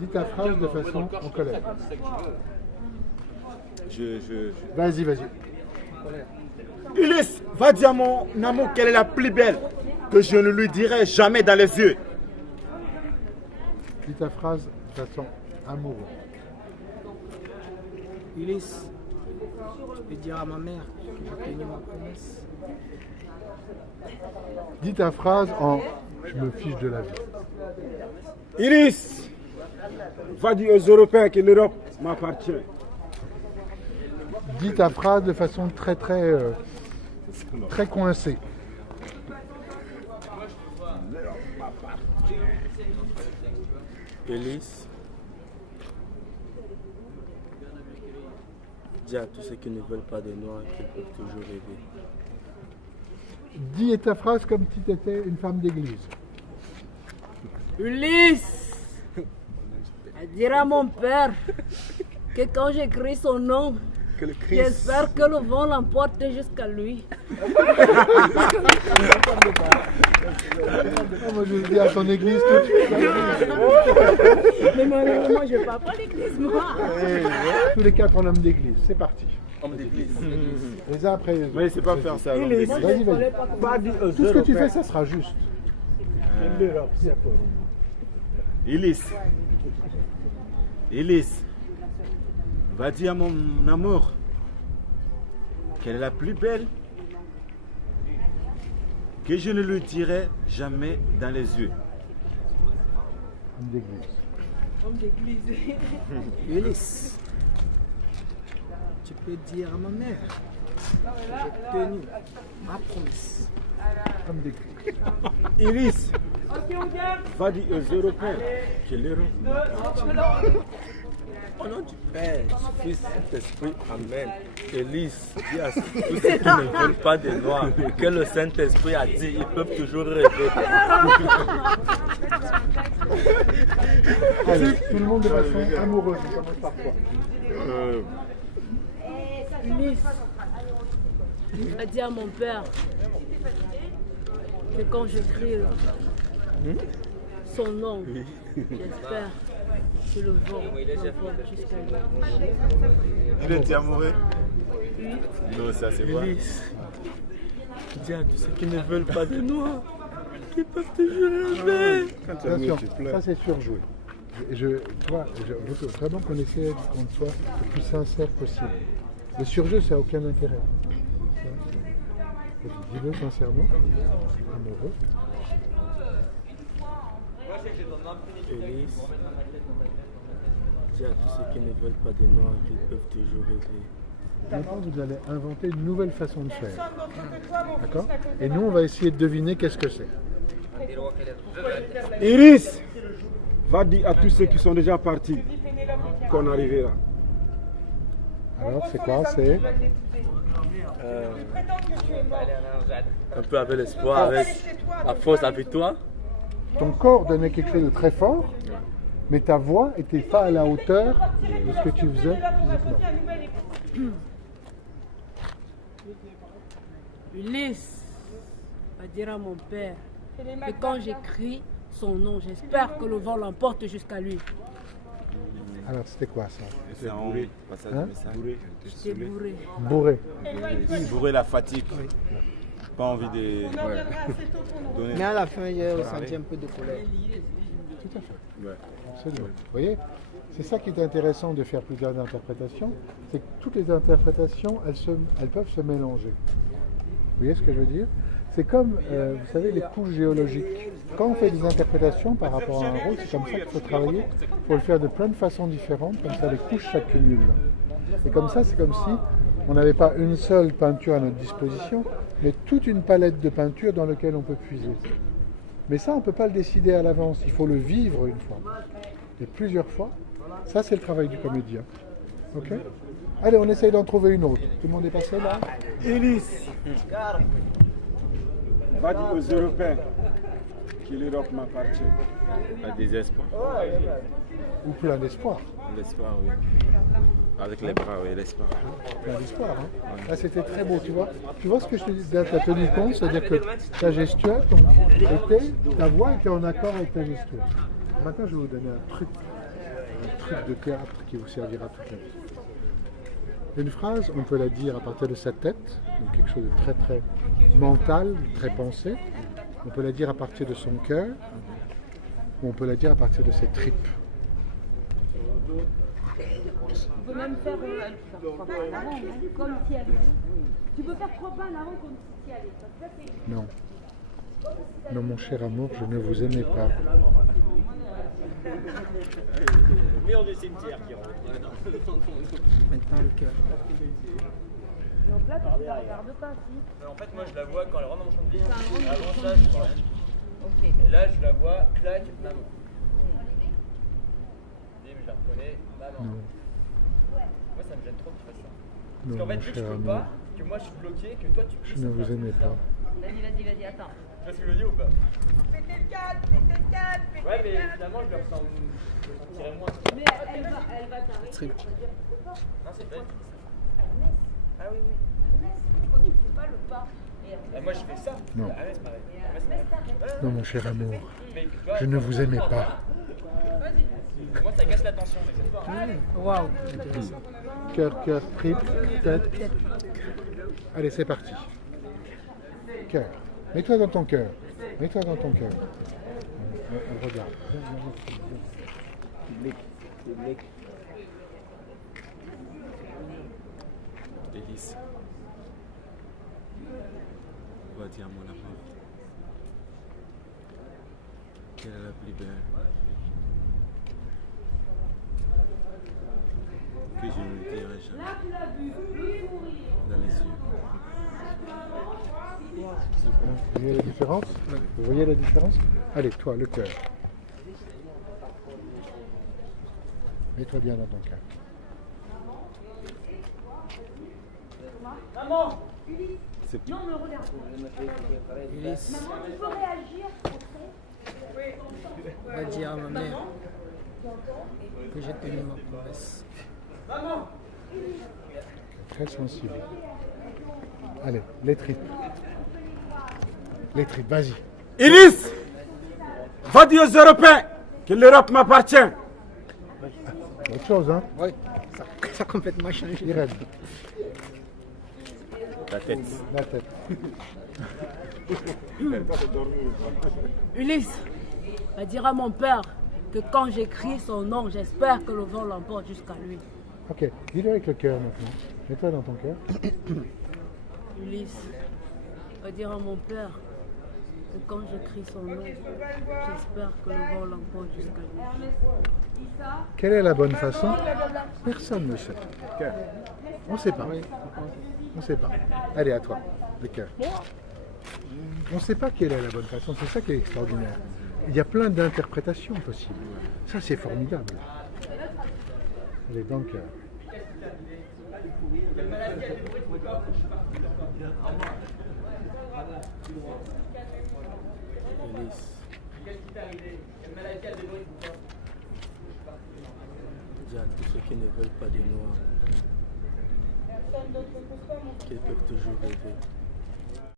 Dis ta phrase de façon en colère. Vas-y. Ulysse, va dire à mon amour qu'elle est la plus belle, que je ne lui dirai jamais dans les yeux. Dis ta phrase de façon amoureuse. Ulysse, je peux dire à ma mère que j'ai tenu ma promesse. Dis ta phrase en je me fiche de la vie. Ulysse, va dire aux Européens que l'Europe m'appartient. Dis ta phrase de façon très coincée. Ulysse, dis à tous ceux qui ne veulent pas de Noirs qu'ils peuvent toujours rêver. Dis ta phrase comme si tu étais une femme d'église. Ulysse, dire à mon père que quand j'écris son nom, j'espère que le vent l'emporte jusqu'à lui. Moi je le dis à ton église tout de suite. Mais malheureusement, je ne parle pas l'église, moi. Tous les quatre en homme d'église, c'est parti. Homme d'église. Les uns après les autres. Mais c'est pas faire ça. Vas-y. Tout ce que tu fais, ça sera juste. Ulysse, va dire à mon amour qu'elle est la plus belle, que je ne lui dirai jamais dans les yeux. Homme d'église. Homme d'église. Ulysse, tu peux dire à ma mère que j'ai tenu ma promesse. Homme d'église. Ulysse, va dire aux Européens que l'Europe m'appartient. Au nom du Père, du Fils, du Saint-Esprit, Amen. Ulysse, dis à tous ceux qui ne veulent pas de Noirs que le Saint-Esprit a dit, ils peuvent toujours rêver. Allez, tout le monde de façon amoureuse. On commence par toi. Ulysse, a dit à mon père que quand j'écris son nom, j'espère que le vent l'emporte jusqu'à lui. Il était amoureux? Non, ça c'est quoi? Ulysse, dis à tous ceux qui ne veulent pas de Noirs qu'ils peuvent toujours rêver. Attention, ça c'est surjoué. Tu vois, je veux vraiment qu'on essaie qu'on soit le plus sincère possible. Le surjeu, ça n'a aucun intérêt. Dis-le sincèrement, amoureux. Ulysse, dis à tous ceux qui ne veulent pas de Noirs qu'ils peuvent toujours rêver. Maintenant, vous allez inventer une nouvelle façon de faire. D'accord? Et nous, on va essayer de deviner qu'est-ce que c'est. Iris, va dire à tous ceux qui sont déjà partis qu'on arrivera. Alors, c'est quoi? C'est Un peu avec l'espoir, avec la force, la victoire. ton corps donnait quelque chose de très fort, mais ta voix n'était pas à la hauteur de ce que tu faisais physiquement. Ulysse, va dire à mon père que quand j'écris son nom, j'espère que le vent l'emporte jusqu'à lui. Alors, c'était quoi ça? C'est un passage de message. J'étais bourré. Bourré. Bourré la fatigue. Pas envie de donner. Mais à la fin, j'ai ressenti un peu de colère. Tout à fait. Absolument. Vous voyez, c'est ça qui est intéressant de faire plusieurs interprétations, c'est que toutes les interprétations, elles peuvent se mélanger. Vous voyez ce que je veux dire? C'est comme, vous savez, les couches géologiques. Quand on fait des interprétations par rapport à un rôle, c'est comme ça qu'il faut travailler. Il faut le faire de plein de façons différentes, comme ça les couches s'accumulent. Et comme ça, c'est comme si on n'avait pas une seule peinture à notre disposition, mais toute une palette de peintures dans laquelle on peut puiser. Mais ça, on ne peut pas le décider à l'avance, il faut le vivre une fois. Et plusieurs fois. Ça, c'est le travail du comédien. Ok? Allez, on essaye d'en trouver une autre. Tout le monde est passé là? Ulysse, va dire aux Européens que l'Europe m'appartient. À des espoirs. Ou plein d'espoir. L'espoir, oui. Avec les bras, oui, l'espoir. Plein d'espoir. Hein? Là, c'était très beau, tu vois. Tu vois ce que je te dis? Tu as tenu compte, c'est-à-dire que ta gestuelle, ta voix était en accord avec ta gestuelle. Maintenant, je vais vous donner un truc un truc de théâtre qui vous servira toute la vie. Une phrase, on peut la dire à partir de sa tête, donc quelque chose de très très mental, très pensé. On peut la dire à partir de son cœur, ou on peut la dire à partir de ses tripes. Tu peux même faire 3 pas en avant, hein, comme si elle est. Tu peux faire 3 pas en avant comme si elle est. Non. Non, mon cher amour, je ne vous aimais pas. Mur du cimetière qui rentre. Maintenant le cœur. Donc là, tu ne regardes pas, si. Mais en fait, moi je la vois quand elle rentre dans mon champ de vision. Avant ça, je vois rien. Ok. Et là, je la vois, clac, maman. Bim, je la reconnais, maman. Non, Moi, ça me gêne trop que tu fasses ça. non, Parce qu'en fait, mon vu que je cher peux amour, pas, que moi je suis bloqué, que toi tu puisses. je ne vous aimais pas. Vas-y, attends. Tu vois ce que je veux dire ou pas? Ouais, mais finalement, je le ressentirais moins. Mais elle va t'arrêter. Non, c'est bête. Ah oui, oui. Quand tu fais pas le pas. Et moi, je fais ça. Non. Ah ouais, c'est pareil. Ah ouais, c'est pareil. Non, mon cher amour, Mais, tu vois, je ne vous aimais pas. moi, ça casse la tension, mais c'est pas. Waouh, intéressant. Cœur, cœur, triple, tête. Allez, c'est parti. Cœur. Mets-toi dans ton cœur. Mets-toi dans ton cœur. On regarde. Élise, va dire à mon amour qu'elle est la plus belle, que je ne le dirai jamais dans les yeux. Vous voyez la différence? Vous voyez la différence? Allez, toi, le cœur. Mets-toi bien dans ton cœur. Maman! C'est Non, me regarde. Ulysse, Maman, tu peux réagir va dire à ma mère que j'ai tenu ma promesse. Très sensible. Allez, les tripes. Les tripes, vas-y. Élise, va dire aux Européens que l'Europe m'appartient. Autre chose, hein? Oui, ça a complètement changé. Irène, la tête. la tête. Ulysse, va dire à mon père que quand j'écris son nom, j'espère que le vent l'emporte jusqu'à lui. Ok, dis-le avec le cœur maintenant. Mets-toi dans ton cœur. Ulysse, va dire à mon père que quand j'écris son nom, j'espère que le vent l'emporte jusqu'à lui. Quelle est la bonne façon? Personne ne sait. Cœur. On ne sait pas. On ne sait pas. Allez, à toi, le cœur. On ne sait pas quelle est la bonne façon. C'est ça qui est extraordinaire. Il y a plein d'interprétations possibles. Ça, c'est formidable. Allez, dans le cœur. Élise, dis à tous ceux qui ne veulent pas de nous qu'ils peuvent toujours rêver.